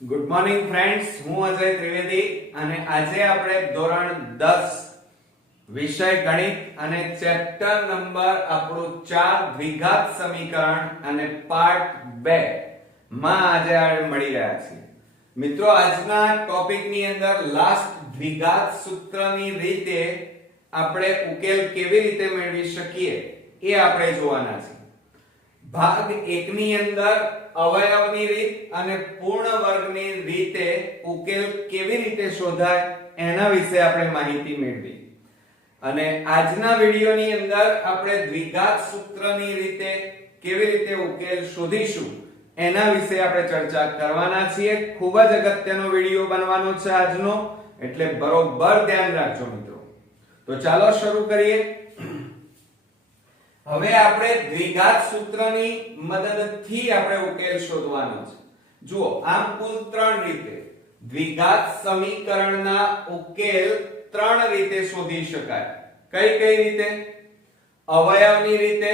Good morning friends, હું અજય ત્રિવેદી અને આજે આપણે ધોરણ 10 વિષય ગણિત અને ચેપ્ટર નંબર આપણું 4 દ્વિઘાત સમીકરણ અને પાર્ટ 2 માં આજે મળી રહ્યા છીએ. મિત્રો, આજના ટોપિકની અંદર લાસ્ટ દ્વિઘાત સૂત્રની રીતે આપણે ઉકેલ કેવી રીતે મેળવી શકીએ એ આપણે જોવાના છે. ભાગ 1 ની અંદર અવયવની રીત અને પૂર્ણ વર્ગની રીતે ઉકેલ કેવી રીતે શોધાય એના વિશે આપણે માહિતી મેળવી. અને આજના વિડિયોની અંદર આપણે દ્વિઘાત સૂત્રની રીતે કેવી રીતે ઉકેલ શોધીશું એના વિશે આપણે ચર્ચા કરવાના છીએ. ખૂબ જ અગત્યનો વિડિયો બનવાનો છે આજનો, એટલે બરોબર ધ્યાન રાખજો મિત્રો. તો ચાલો શરૂ કરીએ. હવે આપણે દ્વિઘાત સૂત્રની મદદથી આપણે ઉકેલ શોધવાનો છે. જુઓ, આમ કુલ 3 રીતે દ્વિઘાત સમીકરણના ઉકેલ 3 રીતે શોધી શકાય. કઈ કઈ રીતે? અવયવની રીતે,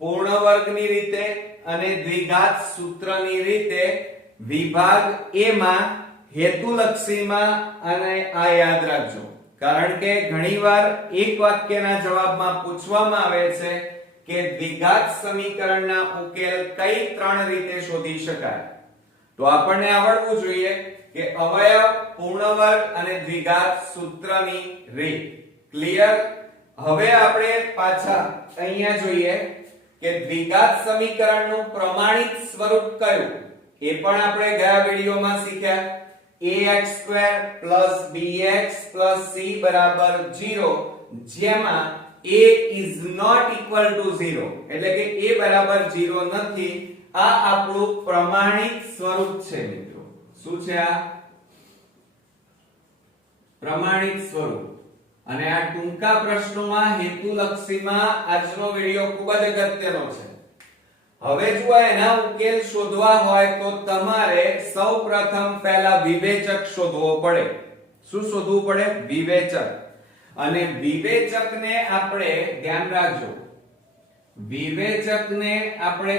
પૂર્ણ વર્ગની રીતે અને દ્વિઘાત સૂત્રની રીતે. વિભાગ A માં હેતુલક્ષીમાં, અને આ યાદ રાખજો કારણ કે ઘણીવાર એક વાક્યના જવાબમાં પૂછવામાં આવે છે કે દ્વિઘાત સમીકરણના ઉકેલ કઈ 3 રીતે શોધી શકાય. તો આપણને આવડવું જોઈએ કે અવયવ, પૂર્ણ વર્ગ અને દ્વિઘાત સૂત્રની રીત. ક્લિયર? હવે આપણે પાછા અહીંયા જોઈએ કે દ્વિઘાત સમીકરણનું પ્રમાણિત સ્વરૂપ કયું એ પણ આપણે ગયા વિડિયોમાં શીખ્યા. ax² + bx + c = 0, જેમાં a is not equal to 0, એટલે કે a બરાબર 0 નથી. આ આપણું પ્રમાણિત સ્વરૂપ છે મિત્રો. શું છે આ? પ્રમાણિત સ્વરૂપ. અને આ ટૂંકા પ્રશ્નોમાં હેતુલક્ષીમાં આજનો વિડિયો ખૂબ જ અગત્યનો છે. હવે જો એના ઉકેલ શોધવા હોય તો તમારે સૌપ્રથમ પહેલા વિવેચક શોધવો પડે. શું શોધવું પડે? વિવેચક. અને વિવેચકને આપણે ધ્યાન રાખજો, વિવેચકને આપણે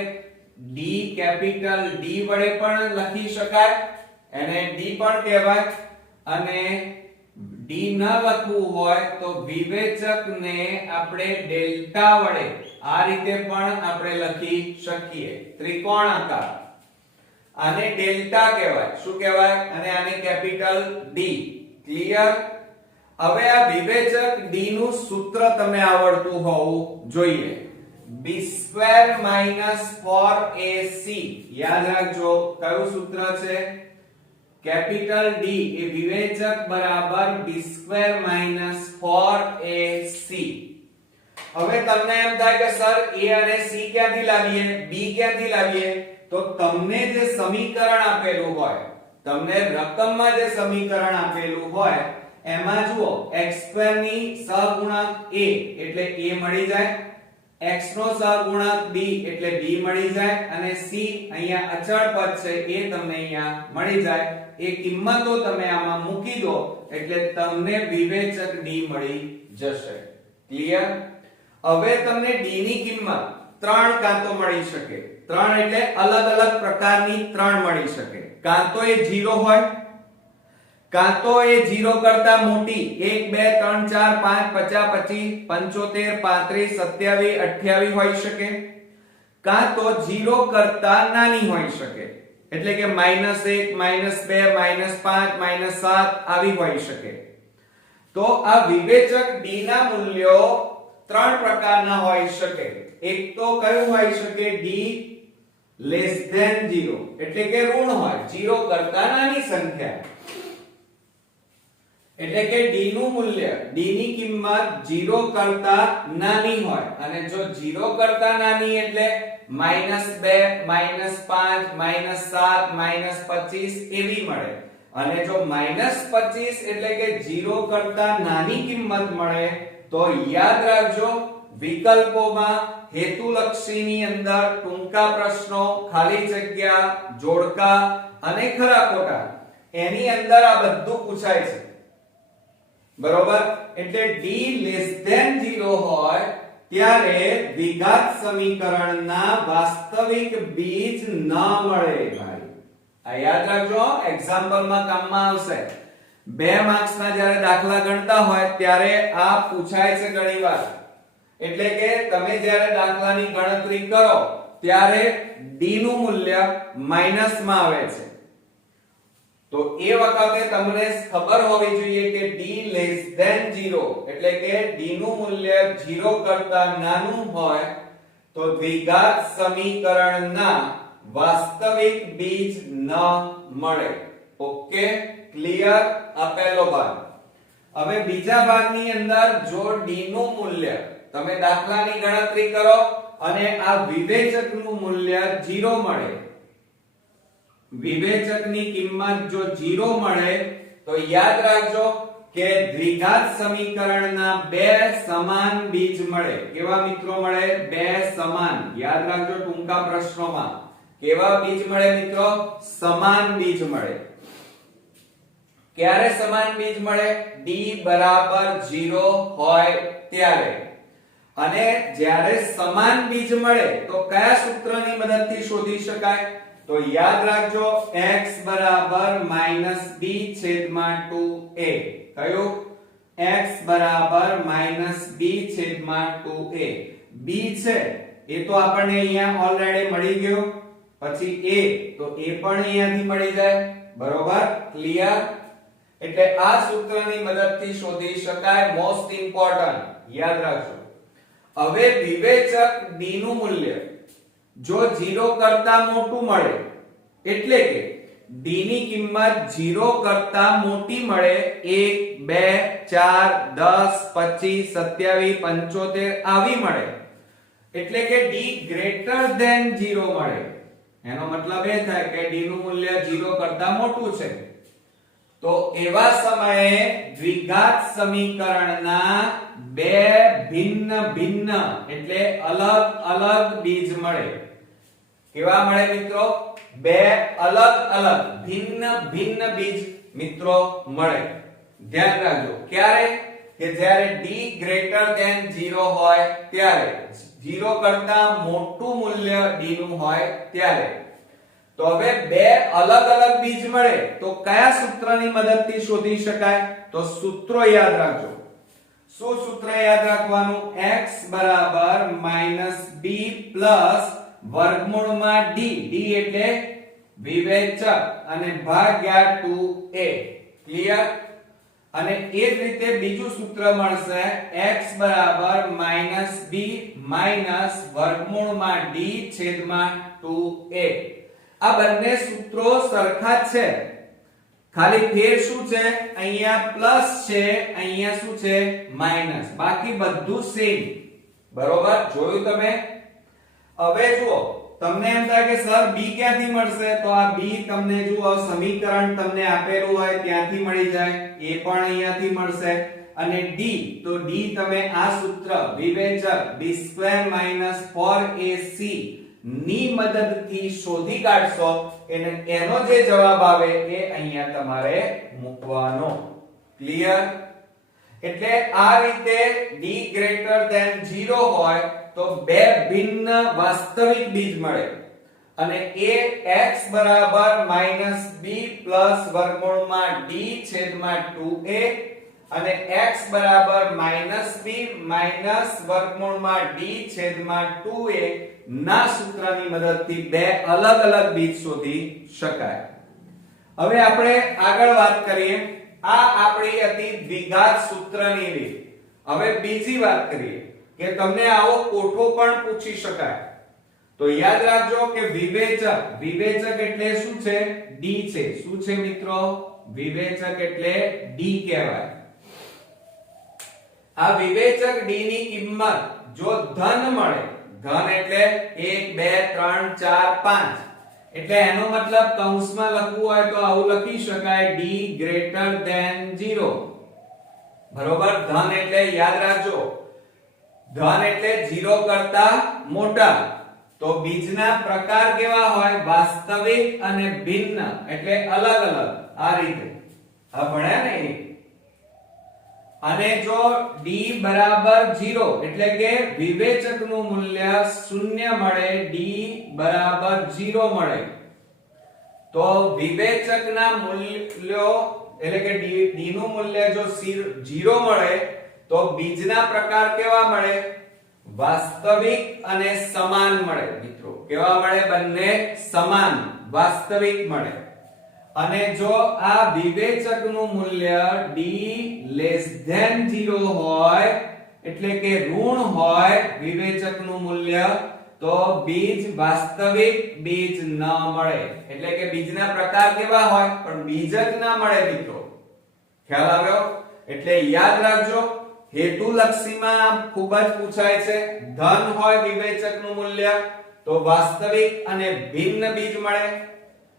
D, કેપિટલ D વડે પણ લખી શકાય, એને D પણ કહેવાય. અને D ન લખવું હોય તો વિવેચકને આપણે ડેલ્ટા વડે આ રીતે પણ આપણે લખી શકીએ. ત્રિકોણાકાર, આને ડેલ્ટા કહેવાય. શું કહેવાય? અને આને કેપિટલ D. ક્લિયર? હવે આ વિવેચક D નું સૂત્ર તમને આવડતું હોવું જોઈએ. b² - 4ac. યાદ રાખજો, કયું સૂત્ર છે? કેપિટલ D એ વિવેચક બરાબર b² - 4ac. હવે તમને એમ થાય કે સર a અને c ક્યાંથી લાવીએ, b ક્યાંથી લાવીએ? તો તમને જે સમીકરણ આપેલું હોય, તમને રકમમાં જે સમીકરણ આપેલું હોય એમાં જુઓ, x² ની સહગુણક a એટલે a મળી જાય, x નો સહગુણક b એટલે b મળી જાય, અને c અહીંયા અચળ પદ છે એ તમને અહીંયા મળી જાય. એ કિંમતો તમે આમાં મૂકી દો એટલે તમને વિવેચક d મળી જશે. ક્લિયર? હવે તમને d ની કિંમત 3 કાં તો મળી શકે. 3 એટલે અલગ અલગ પ્રકારની 3 મળી શકે. કાં તો એ 0 હોય, કાં તો એ 0 કરતા મોટી 1 2 3 4 5 50 55 75 35 27 હોઈ શકે, કાં તો 0 કરતા નાની હોઈ શકે, એટલે કે -1 -2 -5 -7 આવી હોઈ શકે. તો આ વિવેચક d ના મૂલ્યો 3 પ્રકારના હોઈ શકે. એક તો કયું હોઈ શકે? d <0, એટલે કે ઋણ હોય, 0 કરતા નાની સંખ્યા. એટલે કે d નું મૂલ્ય, d ની કિંમત 0 કરતા નાની હોય. અને જો 0 કરતા નાની એટલે -2 -5 -7 -25 એવી મળે. અને જો -25 એટલે કે 0 કરતા નાની કિંમત મળે તો યાદ રાખજો, વિકલ્પોમાં હેતુલક્ષીની અંદર ટૂંકા પ્રશ્નો, ખાલી જગ્યા, જોડકા અને ખરા ખોટા એની અંદર આ બધું પૂછાય છે. બરોબર? એટલે d <0 હોય ત્યારે દ્વિઘાત સમીકરણના વાસ્તવિક બીજ ન મળે ભાઈ. આ યાદ રાખજો, એક્ઝામ્પલ માં કામમાં આવશે. 2 માર્ક્સ ના જ્યારે દાખલા ગણતા હોય ત્યારે આ પૂછાય છે ઘણીવાર. એટલે કે તમે જ્યારે દાખલાની ગણતરી કરો ત્યારે d નું મૂલ્ય માઈનસ માં આવે છે. તો એ વખતે તમને ખબર હોવી જોઈએ કે d લેસ ધેન 0 એટલે કે d નું મૂલ્ય 0 કરતા નાનું હોય તો દ્વિઘાત સમીકરણના વાસ્તવિક બીજ ન મળે. Okay, clear? આ પહેલો ભાગ. હવે બીજા ભાગની અંદર જો d નું મૂલ્ય તમે દાખલાની ગણતરી કરો અને આ વિવેચકનું મૂલ્ય 0 મળે, વિવેચકની કિંમત જો 0 મળે તો યાદ રાખજો કે દ્વિઘાત સમીકરણના 2 સમાન બીજ મળે. કેવા મિત્રો મળે? 2 સમાન. યાદ રાખજો ટૂંકા પ્રશ્નોમાં કેવા બીજ મળે મિત્રો? સમાન બીજ મળે. ક્યારે સમાન બીજ મળે? d બરાબર 0 હોય ત્યારે. અને જ્યારે સમાન બીજ મળે તો કયા સૂત્રની મદદથી શોધી શકાય? તો યાદ રાખજો x બરાબર -b છેદમાં 2a. કયું? x બરાબર -b છેદમાં 2a. b છે એ તો આપણને અહીંયા ઓલરેડી મળી ગયો. પછી a તો a પણ અહીંયાથી મળી જાય. બરોબર? ક્લિયર? એટલે આ સૂત્રની મદદથી શોધી શકાય. મોસ્ટ ઇમ્પોર્ટન્ટ યાદ રાખજો. હવે વિવેચક d નું મૂલ્ય જો 0 કરતા મોટું મળે એટલે કે d ની કિંમત 0 કરતા મોટી મળે 1 2 4 10 25 27 75 આવી મળે એટલે કે d ગ્રેટર ધેન 0 મળે. એનો મતલબ એ થાય કે d નું મૂલ્ય 0 કરતા મોટું છે. તો એવા સમયે દ્વિઘાત સમીકરણના 2 ભિન્ન ભિન્ન એટલે અલગ અલગ બીજ મળે. કેવા મળે મિત્રો? 2 અલગ અલગ ભિન્ન ભિન્ન બીજ મિત્રો મળે. ધ્યાન રાખજો. ક્યારે? કે જ્યારે d ગ્રેટર ધેન 0 હોય ત્યારે, 0 કરતા મોટું મૂલ્ય d નું હોય ત્યારે. તો હવે 2 અલગ અલગ બીજ મળે તો કયા સૂત્રની મદદથી શોધી શકાય? તો સૂત્રો યાદ રાખજો. શું સૂત્ર યાદ રાખવાનું? x બરાબર -b પ્લસ વર્ગમૂળમાં d. d એટલે વિવેચક અને ભાગ્યા 2a. ક્લિયર? અને એ જ રીતે બીજું સૂત્ર મળશે x બરાબર -b માઈનસ વર્ગમૂળમાં d છેદમાં 2a. આ બંને સૂત્રો સરખા જ છે, ખાલી ફેર શું છે? અહીંયા પ્લસ છે, અહીંયા શું છે? માઈનસ. બાકી બધું સેમ. બરોબર? જોયું તમે? હવે જુઓ, તમને એમ થાય કે સર b ક્યાંથી મળશે? તો આ b તમને જુઓ સમીકરણ તમને આપેલું હોય ત્યાંથી મળી જાય. a પણ અહીંયાથી મળશે. અને d, તો d તમે આ સૂત્ર વિવેચક b² - 4ac ની મદદથી શોધી કાઢશો. એનો જે જવાબ આવે એ અહીંયા તમારે મૂકવાનો. ક્લિયર? એટલે આ રીતે d ગ્રેટર ધેન 0 હોય તો 2 ભિન્ન વાસ્તવિક બીજ મળે અને એ x બરાબર -b પ્લસ વર્ગમૂળમાં d છેદમાં 2a અને x બરાબર -b માઈનસ વર્ગમૂળમાં d છેદમાં 2a ના સૂત્રની મદદથી 2 અલગ અલગ બીજ શોધી શકાય. હવે આપણે આગળ વાત કરીએ. આ આપણી હતી દ્વિઘાત સૂત્રની રીત. હવે બીજી વાત કરીએ કે તમને આવો કોઠો પણ પૂછી શકાય. તો યાદ રાખજો કે વિવેચક એટલે શું છે? d છે. શું છે મિત્રો? વિવેચક એટલે d કહેવાય. આ વિવેચક d ની કિંમત જો ધન મળે, ધન એટલે 1 2 3 4 5 એટલે એનો મતલબ કૌંસમાં લખવું હોય તો આવું લખી શકાય d ગ્રેટર ધેન 0. બરોબર? ધન એટલે યાદ રાખજો, ધન એટલે 0 કરતા મોટા. તો બીજના પ્રકાર કેવા હોય? વાસ્તવિક અને ભિન્ન એટલે અલગ અલગ. આ રીતે આ ભણ્યા ને. અને જો d બરાબર 0 એટલે કે વિવેચકનું મૂલ્ય 0 મળે, d બરાબર 0 મળે તો વિવેચકના મૂલ્યો એટલે કે d નું મૂલ્ય જો 0 મળે તો બીજના પ્રકાર કેવા મળે? વાસ્તવિક અને સમાન મળે મિત્રો. કેવા મળે? બંને સમાન વાસ્તવિક મળે. અને જો આ વિવેચકનું મૂલ્ય d <0 હોય એટલે કે ઋણ હોય વિવેચકનું મૂલ્ય, તો બીજ વાસ્તવિક બીજ ન મળે. એટલે કે બીજના પ્રકાર કેવા હોય? પણ બીજ જ ના મળે મિત્રો. ખ્યાલ આવ્યો? એટલે યાદ રાખજો, હેતુલક્ષીમાં ખૂબ જ પૂછાય છે. ધન હોય વિવેચકનું મૂલ્ય તો વાસ્તવિક અને ભિન્ન બીજ મળે.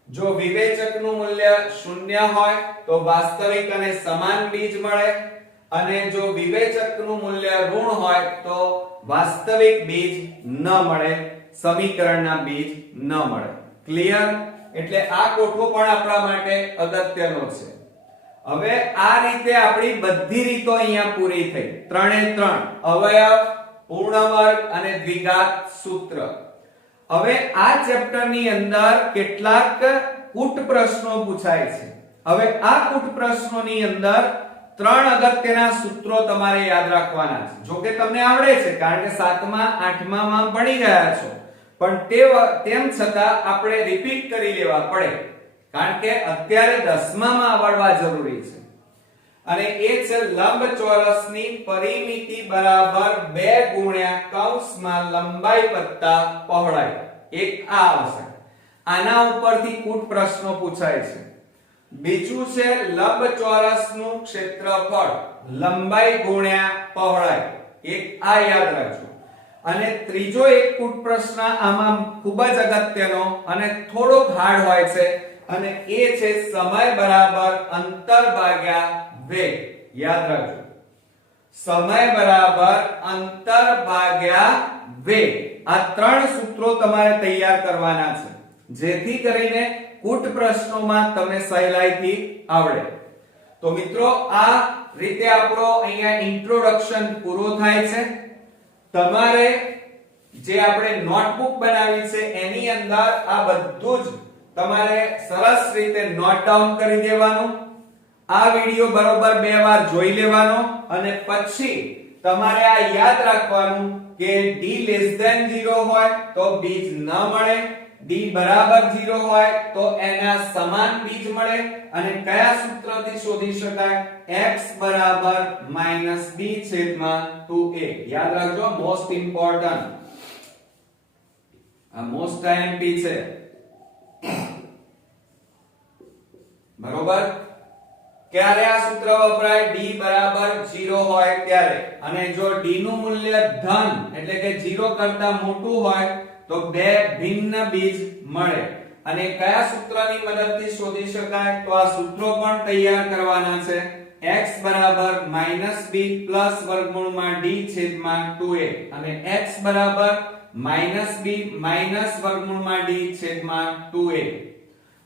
જો વિવેચકનું મૂલ્ય 0 હોય તો વાસ્તવિક અને સમાન બીજ મળે. અને જો વિવેચકનું મૂલ્ય ઋણ હોય તો વાસ્તવિક બીજ ન મળે, સમીકરણના બીજ ન મળે. ક્લિયર? એટલે આ કોઠો પણ આપણા માટે અગત્યનો છે. હવે આ રીતે આપણી બધી રીતો અહીંયા પૂરી થઈ. 3 અવયવ, પૂર્ણ વર્ગ અને દ્વિઘાત સૂત્ર. હવે આ ચેપ્ટરની અંદર કેટલાક કૂટ પ્રશ્નો પૂછાય છે. હવે આ કૂટ પ્રશ્નોની અંદર 3 અગત્યના સૂત્રો તમારે યાદ રાખવાના છે. જો કે તમને આવડે છે કારણ કે 7મા 8મા માં ભણી ગયા છો, પણ તેમ છતાં આપણે રિપીટ કરી લેવા પડે કારણ કે અત્યારે 10મા માં આવડવા જરૂરી છે. અને એ છે લંબચોરસની પરિમિતિ બરાબર 2 ગુણ્યા કૌંસમાં લંબાઈ વત્તા પહોળાઈ. એક આ આવશે. આના ઉપરથી કૂટ પ્રશ્નો પૂછાય છે. બીજું છે લંબચોરસનું ક્ષેત્રફળ લંબાઈ ગુણ્યા પહોળાઈ. એક આ યાદ રાખજો. અને ત્રીજો એક કૂટ પ્રશ્ન આમાં ખૂબ જ અગત્યનો અને થોડો હાર્ડ હોય છે, અને એ છે સમય બરાબર અંતર ભાગ્યા વેગ. યાદ રાખજો, સમય બરાબર અંતર ભાગ્યા વેગ. આ 3 સૂત્રો તમારે તૈયાર કરવાના છે જેથી કરીને કૂટ પ્રશ્નોમાં તમને સહેલાઈથી આવડે. તો મિત્રો આ રીતે આપણો અહીંયા ઇન્ટ્રોડક્શન પૂરો થાય છે. તમારે જે આપણે નોટબુક બનાવી છે એની અંદર આ બધું જ તમારે સરસ રીતે નોટ ડાઉન કરી દેવાનું. આ વિડિયો બરોબર 2 વાર જોઈ લેવાનો અને પછી તમારે આ યાદ રાખવાનું કે d <0 હોય તો બીજ ન મળે, d બરાબર 0 હોય તો એના સમાન બીજ મળે. અને કયા સૂત્રથી શોધી શકાય? x બરાબર -b/2a. યાદ રાખજો, મોસ્ટ ઇમ્પોર્ટન્ટ. આ મોસ્ટ IMP છે. બરોબર? ક્યારે આ સૂત્ર વપરાય? d બરાબર 0 હોય ત્યારે. અને જો d નું મૂલ્ય ધન એટલે કે 0 કરતા મોટું હોય તો 2 ભિન્ન બીજ મળે. અને કયા સૂત્રની મદદથી શોધી શકાય? તો આ સૂત્રો પણ તૈયાર કરવાના છે. x બરાબર -b + વર્ગમૂળમાં d/2a અને x બરાબર -b - વર્ગમૂળમાં d/2a.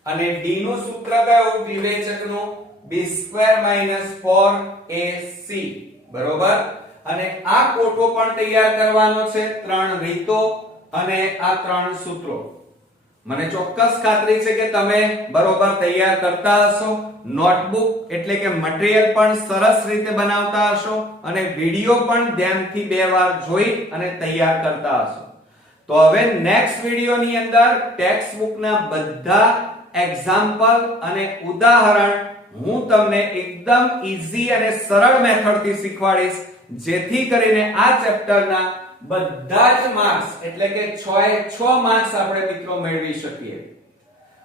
અને d નું સૂત્ર કયું? વિવેચકનું b² - 4ac. બરોબર? અને આ કોઠો પણ તૈયાર કરવાનો છે. 3 રીતો અને આ 3 સૂત્રો. મને ચોક્કસ ખાતરી છે કે તમે બરોબર તૈયાર કરતા હશો. નોટબુક એટલે કે મટીરીયલ પણ સરસ રીતે બનાવતા હશો અને વિડિયો પણ ધ્યાનથી 2 વાર જોઈ અને તૈયાર કરતા હશો. તો હવે નેક્સ્ટ વિડિયોની અંદર ટેક્સ્ટ બુકના બધા એક્ઝામ્પલ અને ઉદાહરણ હું તમને એકદમ ઈઝી અને સરળ મેથડથી શીખવાડીશ જેથી કરીને આ ચેપ્ટરના બધા જ માર્ક્સ એટલે કે 6 એ 6 માર્ક્સ આપણે મિત્રો મેળવી શકીએ.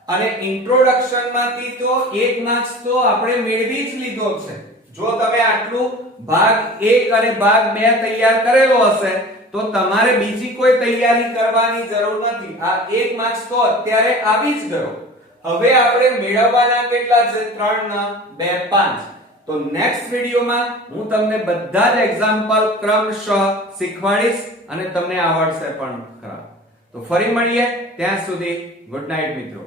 અને ઇન્ટ્રોડક્શન માંથી તો 1 માર્ક્સ તો આપણે મેળવી જ લીધો છે. જો તમે આટલું ભાગ 1 અને ભાગ 2 તૈયાર કરેલો હશે તો તમારે બીજી કોઈ તૈયારી કરવાની જરૂર નથી. આ 1 માર્ક્સ તો અત્યારે આવી જ ગયો. હવે આપણે મેળવવાના કેટલા છે? 3 ના 2 5. તો નેક્સ્ટ વિડિયોમાં હું તમને બધા જ એક્ઝામ્પલ ક્રમશઃ શીખવાડીશ અને તમને આવડશે પણ ખરા. તો ફરી મળીએ, ત્યાં સુધી ગુડ નાઈટ મિત્રો.